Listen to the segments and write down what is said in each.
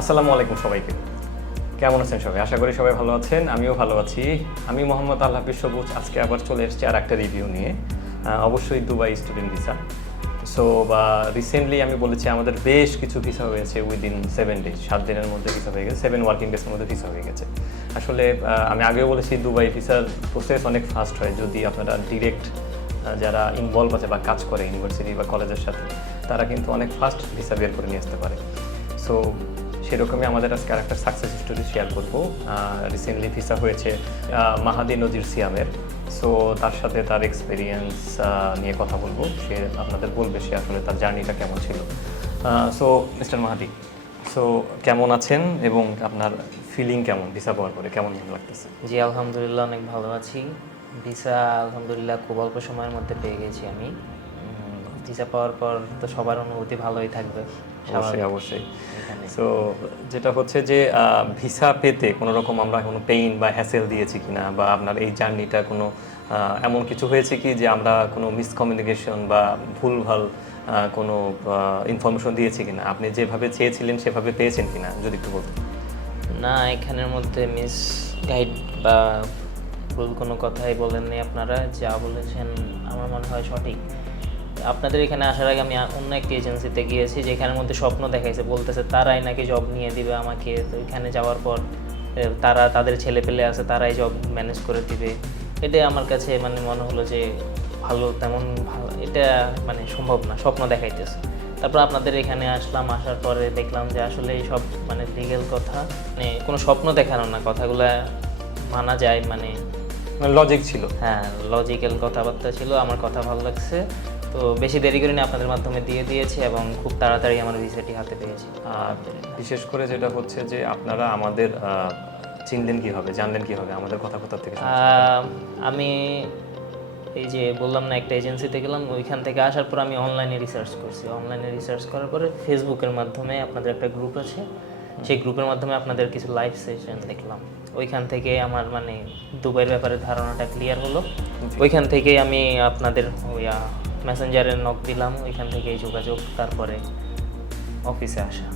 আসসালামু আলাইকুম সবাইকে। কেমন আছেন সবাই? আশা করি সবাই ভালো আছেন, আমিও ভালো আছি। আমি মোহাম্মদ আল্লাহ সবুজ, আজকে আবার চলে এসেছি আর একটা রিভিউ নিয়ে অবশ্যই দুবাই স্টুডেন্ট ভিসা সো বা রিসেন্টলি আমি বলেছি আমাদের বেশ কিছু ভিসা হয়েছে উইদিন সেভেন ডেজ সাত দিনের মধ্যে ভিসা হয়ে গেছে সেভেন ওয়ার্কিং ডেজের মধ্যে ভিসা হয়ে গেছে। আসলে আমি আগেও বলেছি দুবাই ভিসার প্রসেস অনেক ফাস্ট হয়, যদি আপনারা ডিরেক্ট যারা ইনভলভ আছে বা কাজ করে ইউনিভার্সিটি বা কলেজের সাথে, তারা কিন্তু অনেক ফাস্ট ভিসা বের করে নিয়ে আসতে পারে। সো সেরকমই আমাদের আজকে আর একটা সাকসেস স্টোরি শেয়ার করব রিসেন্টলি ভিসা হয়েছে মাহাদি নজির সিয়ামের। সো তার সাথে তার এক্সপিরিয়েন্স নিয়ে কথা বলব। সে আপনাদের বলবে সে আসলে তার জার্নিটা কেমন ছিল। সো মিস্টার মাহাদি সো কেমন আছেন এবং আপনার ফিলিং কেমন ভিসা পাওয়ার পরে? কেমন লাগতেছে? জি, আলহামদুলিল্লাহ, অনেক ভালো আছি। ভিসা আলহামদুলিল্লাহ, খুব অল্প সময়ের মধ্যে পেয়ে গেছি আমি। ভিসা পাওয়ার পর তো সবার অনুভূতি ভালোই থাকবে অবশ্যই অবশ্যই। সো যেটা হচ্ছে যে ভিসা পেতে কোনো রকম আমরা কোনো পেইন বা হ্যাসেল দিয়েছি কিনা বা আপনার এই জার্নিটা কোনো এমন কিছু হয়েছে কি যে আমরা কোনো মিসকমিউনিকেশন বা ভুলভাল কোনো ইনফরমেশন দিয়েছি কিনা? আপনি যেভাবে চেয়েছিলেন সেভাবে পেয়েছেন কিনা? যদি একটু বলতেন। না এখানের মধ্যে মিস গাইড বা ভুল কোনো কথাই বলেননি আপনারা। যা বলেছেন আমার মনে হয় সঠিক। আপনাদের এখানে আসার আগে আমি অন্য একটি এজেন্সিতে গিয়েছি যেখানের মধ্যে স্বপ্ন দেখাইছে বলতেছে তারাই নাকি জব নিয়ে দিবে আমাকে। তো এখানে যাওয়ার পর তারা তাদের ছেলে পেলে আছে তারাই জব ম্যানেজ করে দিবে। এটাই আমার কাছে মানে মনে হলো যে ভালো তেমন ভালো এটা মানে সম্ভব না স্বপ্ন দেখাইতেছে। তারপর আপনাদের এখানে আসলাম আসার পরে দেখলাম যে আসলে এই সব মানে লিগেল কথা মানে কোনো স্বপ্ন দেখানো না কথাগুলা মানা যায় মানে মানে লজিক ছিল। হ্যাঁ লজিক্যাল কথাবার্তা ছিল আমার কথা ভালো লাগছে। তো বেশি দেরি করিনি আপনাদের মাধ্যমে দিয়ে দিয়েছি এবং খুব তাড়াতাড়ি আমার ভিসাটি হাতে পেয়েছি। আর বিশেষ করে যেটা হচ্ছে যে আপনারা আমাদের চিনলেন কীভাবে জানলেন কীভাবে আমাদের কথা কোথা থেকে আমি এই যে বললাম না একটা এজেন্সিতে গেলাম ওইখান থেকে আসার পর আমি অনলাইনে রিসার্চ করছি। অনলাইনে রিসার্চ করার পরে ফেসবুকের মাধ্যমে আপনাদের একটা গ্রুপ আছে। সেই গ্রুপের মাধ্যমে আপনাদের কিছু লাইভ সেশন দেখলাম। ওইখান থেকে আমার মানে দুবাইয়ের ব্যাপারে ধারণাটা ক্লিয়ার হলো। ওইখান থেকে আমি আপনাদের মেসেঞ্জারে নক দিলাম ওইখান থেকে যোগাযোগ তারপরে অফিসে আসা.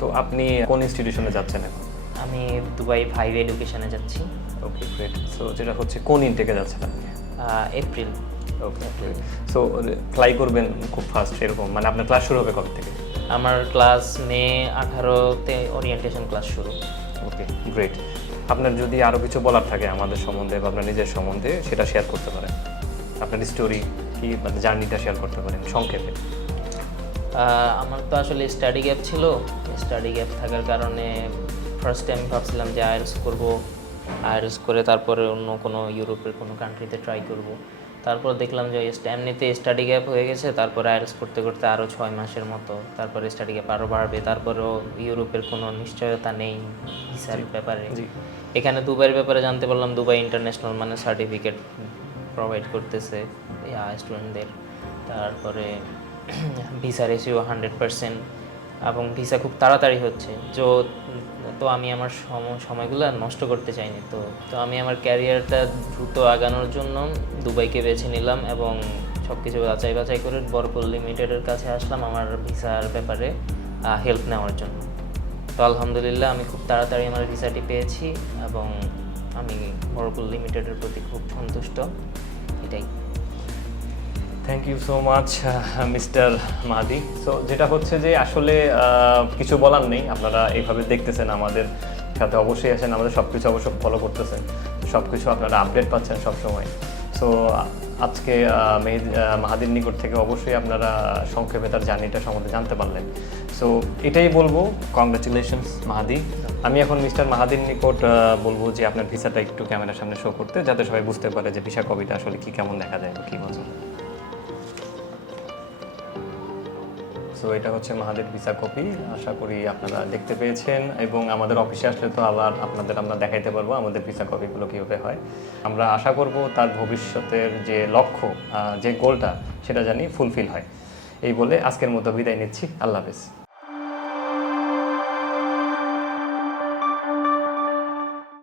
তো আপনি কোন ইনস্টিটিউশনে যাচ্ছেন এখন? আমি দুবাই ফাইভ এডুকেশনে যাচ্ছি। ওকে গ্রেট সো যেটা হচ্ছে কোন ইনটেকে যাচ্ছেন আপনি? এপ্রিল ওকে সো ফ্লাই করবেন খুব ফাস্ট এরকম। মানে আপনার ক্লাস শুরু হবে কবে থেকে? আমার ক্লাস মে আঠারোতে ওরিয়েন্টেশন ক্লাস শুরু। ওকে গ্রেট আপনার যদি আরও কিছু বলার থাকে আমাদের সম্বন্ধে বা আপনার নিজের সম্বন্ধে সেটা শেয়ার করতে পারেন। আপনার স্টোরি কি মানে জার্নিটা শেয়ার করতে পারেন সংক্ষেপে। আমার তো আসলে স্টাডি গ্যাপ ছিল। স্টাডি গ্যাপ থাকার কারণে ফার্স্ট টাইম ভাবছিলাম যে আয়ারস করব। আয়ারস করে তারপরে অন্য কোনো ইউরোপের কোনো কান্ট্রিতে ট্রাই করব। তারপর দেখলাম যে এমনিতে স্টাডি গ্যাপ হয়ে গেছে তারপরে আয়ারস করতে করতে আরও ছয় মাসের মতো। তারপরে স্টাডি গ্যাপ আরও বাড়বে তারপরেও ইউরোপের কোনো নিশ্চয়তা নেই ভিসার ব্যাপারে। এখানে দুবাইয়ের ব্যাপারে জানতে পারলাম দুবাই ইন্টারন্যাশনাল মানে সার্টিফিকেট প্রোভাইড করতেছে। স্টুডেন্টদের তারপরে ভিসা রেশিও হান্ড্রেড পার্সেন্ট এবং ভিসা খুব তাড়াতাড়ি হচ্ছে। তো তো আমি আমার সময় সময়গুলো নষ্ট করতে চাইনি। তো তো আমি আমার ক্যারিয়ারটা দ্রুত আগানোর জন্য দুবাইকে বেছে নিলাম এবং সব কিছু যাচাই বাছাই করে বরকল লিমিটেডের কাছে আসলাম আমার ভিসার ব্যাপারে হেল্প নেওয়ার জন্য। তো, আলহামদুলিল্লাহ আমি খুব তাড়াতাড়ি আমার ভিসাটি পেয়েছি এবং আমি বরকুল লিমিটেডের প্রতি খুব সন্তুষ্ট। এটাই। Thank you so much mister Mahadi so যেটা হচ্ছে যে আসলে কিছু বলার নেই। আপনারা এইভাবে দেখতেছেন আমাদের সাথে। অবশ্যই আছেন আমাদের সব কিছু অবশ্য ফলো করতেছেন। সব কিছু আপনারা আপডেট পাচ্ছেন সবসময়। সো আজকে মাহাদির নিকট থেকে অবশ্যই আপনারা সংক্ষেপে তার জার্নিটা সম্বন্ধে জানতে পারলেন। সো এটাই বলব। কংগ্রাচুলেশনস মাহাদি। আমি এখন মিস্টার মাহাদির নিকট বলব যে আপনার ভিসাটা একটু ক্যামেরার সামনে শো করতে, যাতে সবাই বুঝতে পারে যে ভিসা কবিটা আসলে কি কেমন দেখা যায় কী বলছে। সো এটা হচ্ছে মাহাদের ভিসা কপি, আশা করি আপনারা দেখতে পেয়েছেন এবং আমাদের অফিসে আসলে তো আবার আপনাদের আমরা দেখাইতে পারব আমাদের ভিসা কপিগুলো কীভাবে হয়। আমরা আশা করব তার ভবিষ্যতের যে লক্ষ্য যে গোলটা সেটা জানি ফুলফিল হয়। এই বলে আজকের মতো বিদায় নিচ্ছি। আল্লাহ হাফেজ।